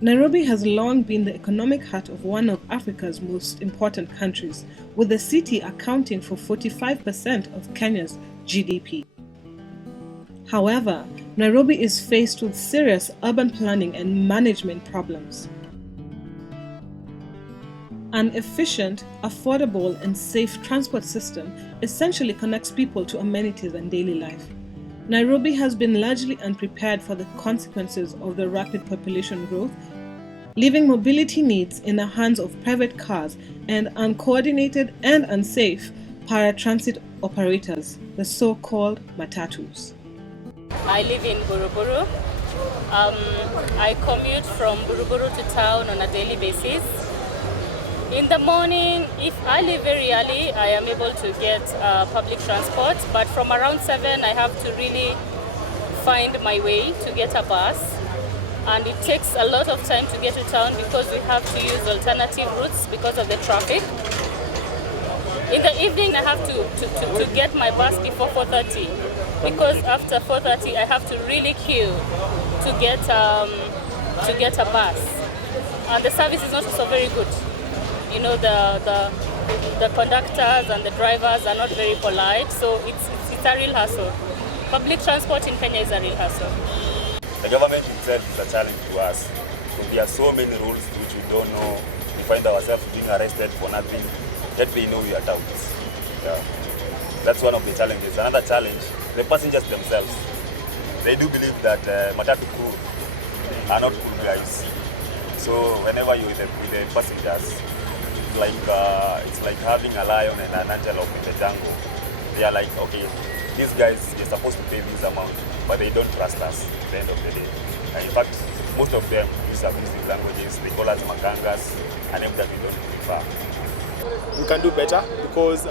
Nairobi has long been the economic heart of one of Africa's most important countries, with the city accounting for 45% of Kenya's GDP. However, Nairobi is faced with serious urban planning and management problems. An efficient, affordable, and safe transport system essentially connects people to amenities and daily life. Nairobi has been largely unprepared for the consequences of the rapid population growth, leaving mobility needs in the hands of private cars and uncoordinated and unsafe paratransit operators, the so-called matatus. I live in Buruburu. I commute from Buruburu to town on a daily basis. In the morning, if I leave very early, I am able to get public transport, but from around 7, I have to really find my way to get a bus. And it takes a lot of time to get to town because we have to use alternative routes because of the traffic. In the evening, I have to get my bus before 4:30 because after 4:30, I have to really queue to get a bus. And the service is not so very good. You know, the conductors and the drivers are not very polite, so it's a real hassle. Public transport in Kenya is a real hassle. The government itself is a challenge to us. So there are so many rules which we don't know. We find ourselves being arrested for nothing, yet they know we are touts. Yeah. That's one of the challenges. Another challenge, the passengers themselves. They do believe that matatu crew are not cool guys. So whenever you're with the passengers, it's like having a lion and an antelope in the jungle. They are like, okay, these guys, they're supposed to pay this amount, but they don't trust us at the end of the day. And in fact, most of them use abusive languages. They call us makangas, a name that we don't prefer. We can do better because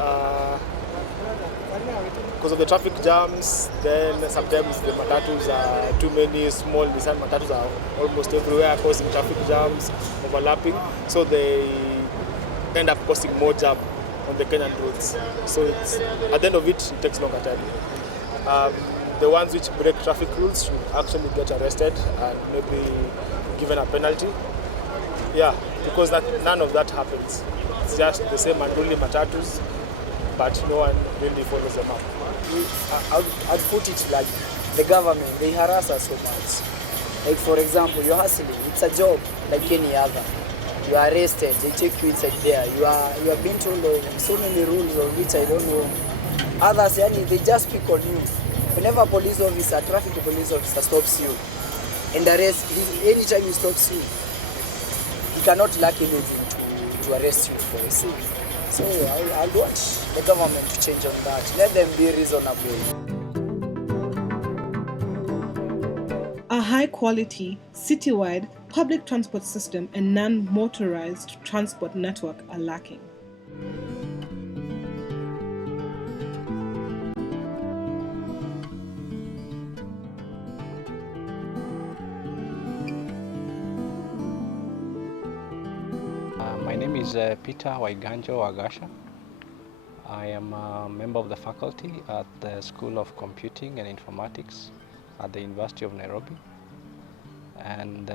of the traffic jams. Then sometimes the matatus are too many. Small Nissan matatus are almost everywhere, causing traffic jams, overlapping. So they end up causing more jam on the Kenyan roads. So at the end of it takes longer time. The ones which break traffic rules should actually get arrested and maybe given a penalty. Yeah, because none of that happens. It's just the same unruly matatus, but no one really follows them up. I'd put it like the government, they harass us so much. Like for example, you're hustling, it's a job like any other. You are arrested, they take you inside there. You are being told of so many rules of which I don't know. Others, they just pick on you. Whenever a police officer, traffic police officer stops you and arrests, anytime he stops you, he cannot lack anything to arrest you for a sin. So I want the government to change on that. Let them be reasonable. A high-quality, citywide public transport system and non-motorized transport network are lacking. My name is Peter Waiganjo Wagasha. I am a member of the faculty at the School of Computing and Informatics at the University of Nairobi. And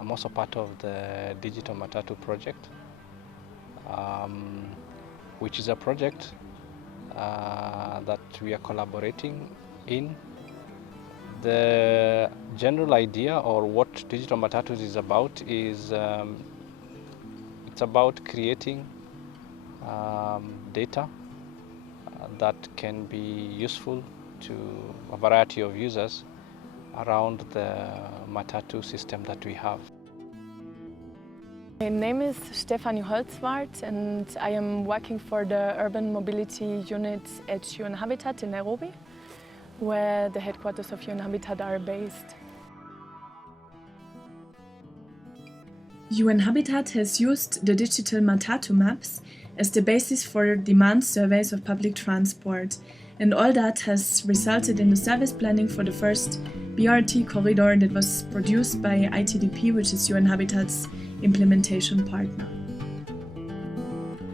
I'm also part of the Digital Matatu project, which is a project that we are collaborating in. The general idea, or what Digital Matatus is about, is it's about creating data that can be useful to a variety of users around the Matatu system that we have. My name is Stefanie Holzwart and I am working for the Urban Mobility Unit at UN Habitat in Nairobi, where the headquarters of UN Habitat are based. UN Habitat has used the digital Matatu maps as the basis for demand surveys of public transport, and all that has resulted in the service planning for the first BRT corridor that was produced by ITDP, which is UN Habitat's implementation partner.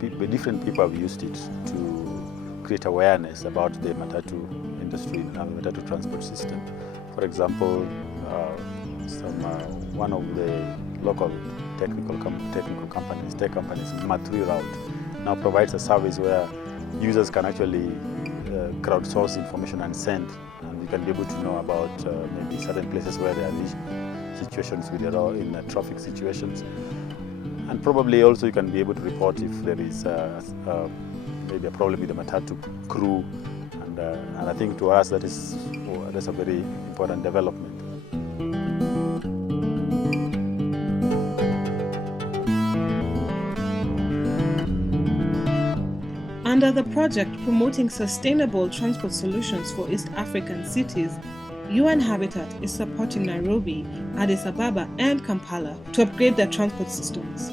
Different people have used it to create awareness about the Matatu industry and the Matatu transport system. For example, one of the local technical companies, tech companies, Matri route now provides a service where users can actually crowdsource information and send, and you can be able to know about maybe certain places where there are situations with in traffic situations, and probably also you can be able to report if there is maybe a problem with the matatu crew, and I think to us that's a very important development. Under the project promoting sustainable transport solutions for East African cities, UN Habitat is supporting Nairobi, Addis Ababa and Kampala to upgrade their transport systems.